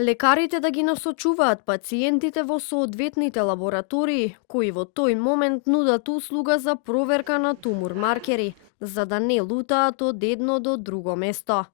Лекарите да ги насочуваат пациентите во соодветните лаборатории, кои во тој момент нудат услуга за проверка на тумор маркери, за да не лутаат од едно до друго место.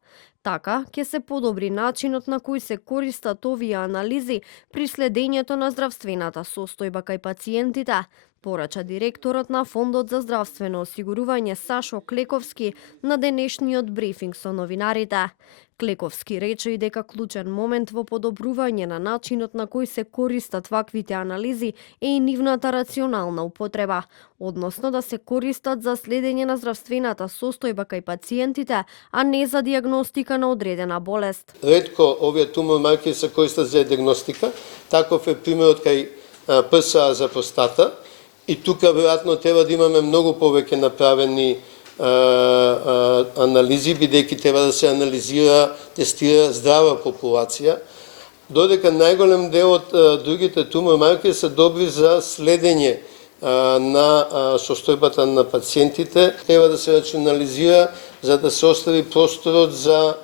Така, ќе се подобри начинот на кој се користат овие анализи при следењето на здравствената состојба кај пациентите, порача директорот на Фондот за здравствено осигурување Сашо Клековски на денешниот брифинг со новинарите. Клековски рече и дека клучен момент во подобрување на начинот на кој се користат ваквите анализи е и нивната рационална употреба, односно да се користат за следење на здравствената состојба кај пациентите, а не за дијагностика на одредена болест. Ретко овие тумор маркери се користат за дијагностика, таков е примерот кај ПСА за простата, и тука веројатно треба да имаме многу повеќе направени анализи, бидејќи треба да се анализира, тестира здрава популација, додека најголем дел од другите тумор маркери се добри за следење на состојбата на пациентите. Треба да се рационализира за да се остави просторот за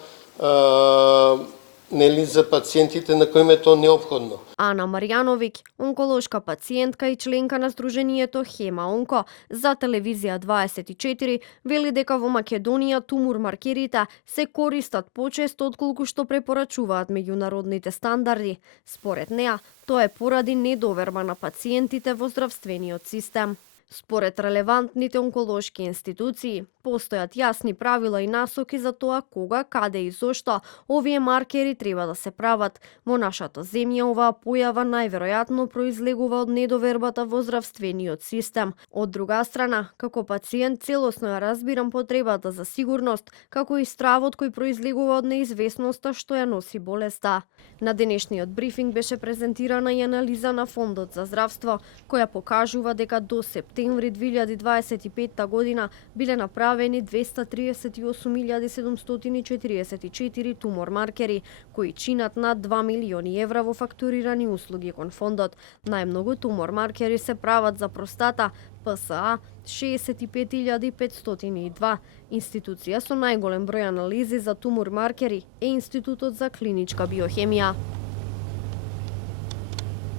за пациентите на кои е тоа неопходно. Ана Марјановиќ, онколошка пациентка и членка на Сдруженијето Хема Онко, за Телевизија 24, вели дека во Македонија тумор маркерите се користат почесто отколку што препорачуваат меѓународните стандарди. Според неа, тоа е поради недоверба на пациентите во здравствениот систем. Според релевантните онколошки институции, постојат јасни правила и насоки за тоа кога, каде и зошто овие маркери треба да се прават. Во нашата земја оваа појава најверојатно произлегува од недовербата во здравствениот систем. Од друга страна, како пациент целосно ја разбирам потребата за сигурност, како и стравот кој произлегува од неизвестноста што ја носи болеста. На денешниот брифинг беше презентирана и анализа на Фондот за здравство, која покажува дека до септември 2025 година биле направени 238.744 тумор маркери, кои чинат над 2 милиони евра во фактурирани услуги кон фондот. Најмногу тумор маркери се прават за простата, ПСА 65.502. Институција со најголем број анализи за тумор маркери е Институтот за клиничка биохемија.